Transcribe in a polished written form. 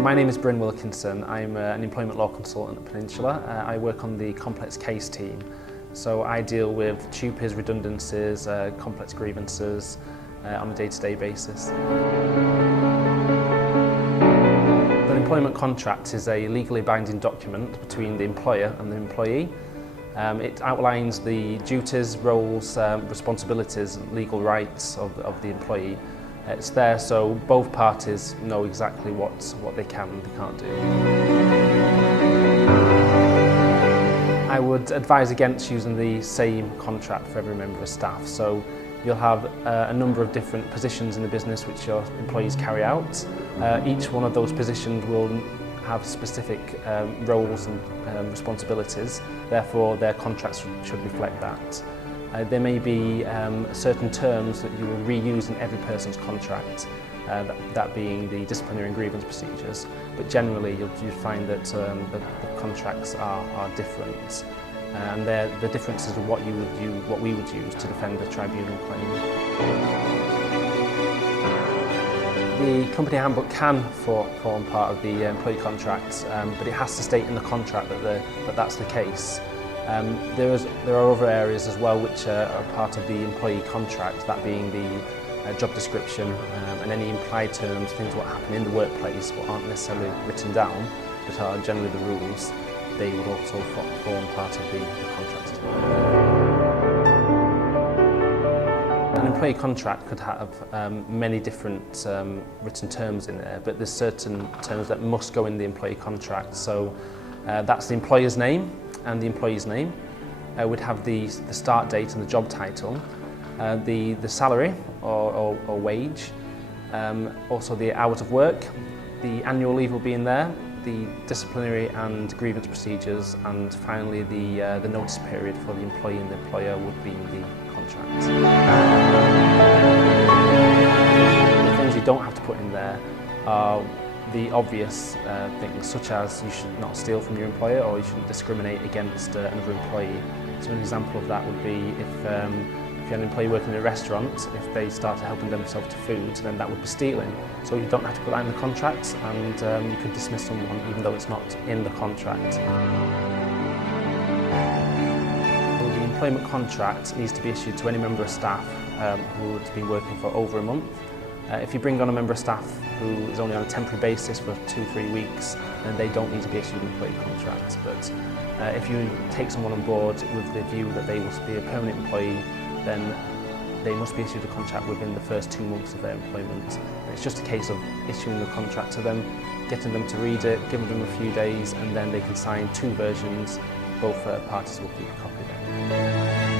My name is Bryn Wilkinson. I'm an employment law consultant at Peninsula. I work on the complex case team. So I deal with TUPEs, redundancies, complex grievances on a day-to-day basis. An employment contract is a legally binding document between the employer and the employee. It outlines the duties, roles, responsibilities and legal rights of the employee. It's there so both parties know exactly what they can and they can't do. I would advise against using the same contract for every member of staff. So you'll have a number of different positions in the business which your employees carry out. Each one of those positions will have specific roles and responsibilities, therefore their contracts should reflect that. There may be certain terms that you will reuse in every person's contract, that being the disciplinary and grievance procedures, but generally you'll find that the contracts are different, and they're the differences of what we would use to defend a tribunal claim. The company handbook can form part of the employee contract, but it has to state in the contract that that's the case. There are other areas as well which are part of the employee contract, that being the job description and any implied terms, things what happen in the workplace but aren't necessarily written down, but are generally the rules. They would also form part of the contract as well. An employee contract could have many different written terms in there, but there's certain terms that must go in the employee contract. So that's the employer's name and the employee's name. We'd have the start date and the job title, the salary or wage, also the hours of work, the annual leave will be in there, the disciplinary and grievance procedures, and finally the notice period for the employee and the employer would be in the contract. The things you don't have to put in there are the obvious things, such as you should not steal from your employer or you shouldn't discriminate against another employee. So an example of that would be if you had an employee working in a restaurant, if they started helping themselves to food, then that would be stealing. So you don't have to put that in the contract, and you could dismiss someone even though it's not in the contract. The employment contract needs to be issued to any member of staff who has been working for over a month. If you bring on a member of staff who is only on a temporary basis for 2-3 weeks, then they don't need to be issued an employee contract. But if you take someone on board with the view that they will be a permanent employee, then they must be issued a contract within the first 2 months of their employment. It's just a case of issuing the contract to them, getting them to read it, giving them a few days, and then they can sign 2 versions. Both parties will keep a copy then.